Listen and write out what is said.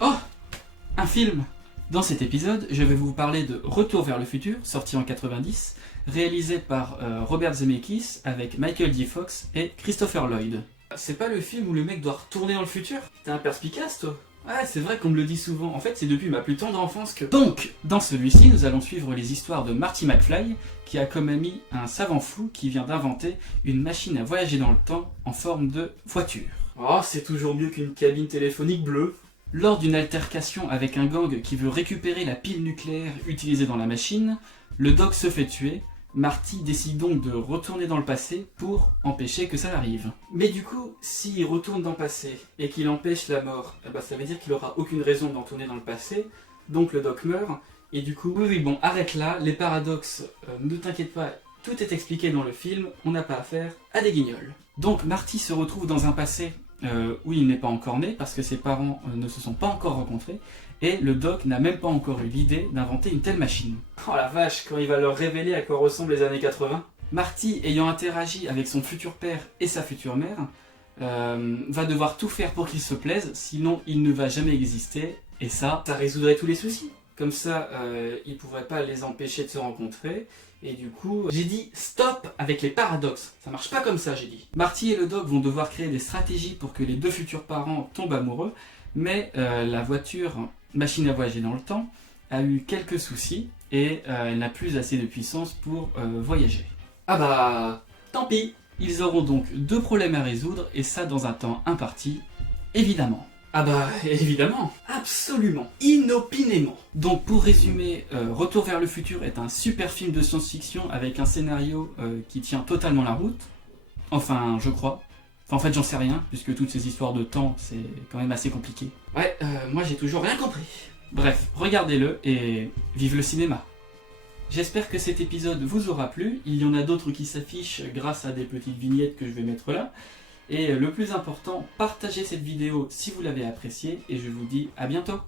Oh, un film. Dans cet épisode, je vais vous parler de Retour vers le futur, sorti en 90, réalisé par Robert Zemeckis avec Michael J. Fox et Christopher Lloyd. C'est pas le film où le mec doit retourner dans le futur? T'es un perspicace, toi? Ouais, c'est vrai qu'on me le dit souvent. En fait, c'est depuis ma plus tendre enfance que... Donc, dans celui-ci, nous allons suivre les histoires de Marty McFly, qui a comme ami un savant fou qui vient d'inventer une machine à voyager dans le temps en forme de voiture. Oh, c'est toujours mieux qu'une cabine téléphonique bleue. Lors d'une altercation avec un gang qui veut récupérer la pile nucléaire utilisée dans la machine, le doc se fait tuer. Marty décide donc de retourner dans le passé pour empêcher que ça arrive. Mais du coup, s'il retourne dans le passé et qu'il empêche la mort, ça veut dire qu'il aura aucune raison d'en tourner dans le passé, donc le doc meurt, et du coup, oui, bon, arrête là, les paradoxes, ne t'inquiète pas, tout est expliqué dans le film, on n'a pas affaire à des guignols. Donc Marty se retrouve dans un passé où il n'est pas encore né, parce que ses parents ne se sont pas encore rencontrés, et le doc n'a même pas encore eu l'idée d'inventer une telle machine. Oh la vache, quand il va leur révéler à quoi ressemblent les années 80. Marty, ayant interagi avec son futur père et sa future mère, va devoir tout faire pour qu'il se plaise, sinon il ne va jamais exister, et ça résoudrait tous les soucis. Comme ça, il ne pourrait pas les empêcher de se rencontrer, et du coup, j'ai dit stop avec les paradoxes. Ça marche pas comme ça, j'ai dit. Marty et le doc vont devoir créer des stratégies pour que les deux futurs parents tombent amoureux, mais la voiture machine à voyager dans le temps a eu quelques soucis et elle n'a plus assez de puissance pour voyager. Ah bah, tant pis. Ils auront donc deux problèmes à résoudre et ça dans un temps imparti, évidemment. Ah bah, évidemment, absolument, inopinément. Donc pour résumer, Retour vers le futur est un super film de science-fiction avec un scénario qui tient totalement la route. Enfin, je crois. Enfin, en fait, j'en sais rien, puisque toutes ces histoires de temps, c'est quand même assez compliqué. Ouais, moi j'ai toujours rien compris. Bref, regardez-le et vive le cinéma. J'espère que cet épisode vous aura plu. Il y en a d'autres qui s'affichent grâce à des petites vignettes que je vais mettre là. Et le plus important, partagez cette vidéo si vous l'avez appréciée et je vous dis à bientôt.